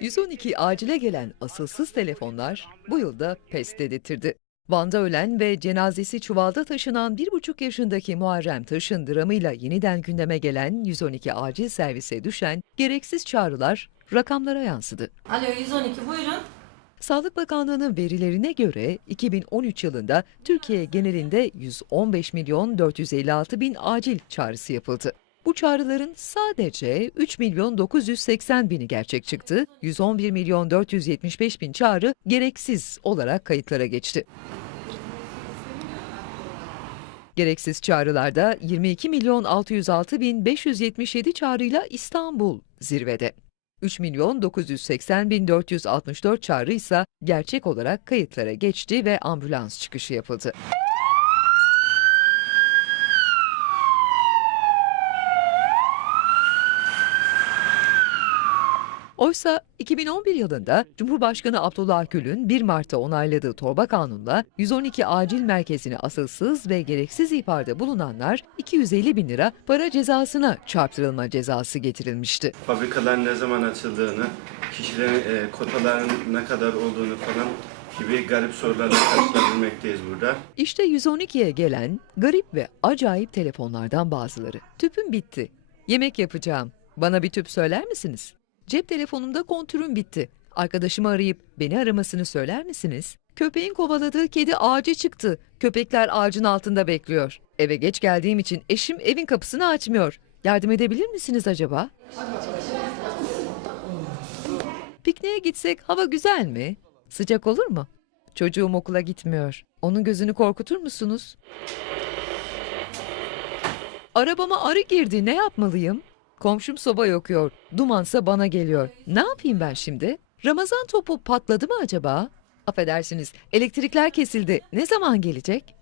112 acile gelen asılsız telefonlar bu yılda pes dedirtti. Van'da ölen ve cenazesi çuvalda taşınan 1,5 yaşındaki Muharrem Taş'ın dramıyla yeniden gündeme gelen 112 acil servise düşen gereksiz çağrılar rakamlara yansıdı. Alo 112 buyurun. Sağlık Bakanlığı'nın verilerine göre 2013 yılında Türkiye genelinde 115 milyon 456 bin acil çağrısı yapıldı. Bu çağrıların sadece 3 milyon 980 bini gerçek çıktı, 111 milyon 475 bin çağrı gereksiz olarak kayıtlara geçti. Gereksiz çağrılarda 22 milyon 606 bin 577 çağrıyla İstanbul zirvede. 3 milyon 980 bin 464 çağrı ise gerçek olarak kayıtlara geçti ve ambulans çıkışı yapıldı. Oysa 2011 yılında Cumhurbaşkanı Abdullah Gül'ün 1 Mart'ta onayladığı torba kanunla 112 acil merkezine asılsız ve gereksiz ihbarda bulunanlar 250 bin lira para cezasına çarptırılma cezası getirilmişti. fabrikaların ne zaman açıldığını, kişilerin e, kotaların ne kadar olduğunu falan gibi garip sorularla karşılaşabilmekteyiz burada. İşte 112'ye gelen garip ve acayip telefonlardan bazıları. Tüpüm bitti. Yemek yapacağım. Bana bir tüp söyler misiniz? Cep telefonumda kontürüm bitti. Arkadaşımı arayıp beni aramasını söyler misiniz? Köpeğin kovaladığı kedi ağaca çıktı. Köpekler ağacın altında bekliyor. Eve geç geldiğim için eşim evin kapısını açmıyor. Yardım edebilir misiniz acaba? Pikniğe gitsek hava güzel mi? Sıcak olur mu? Çocuğum okula gitmiyor. Onun gözünü korkutur musunuz? Arabama arı girdi. Ne yapmalıyım? Komşum soba yakıyor. Dumansa bana geliyor. Ne yapayım ben şimdi? Ramazan topu patladı mı acaba? Affedersiniz, elektrikler kesildi. Ne zaman gelecek?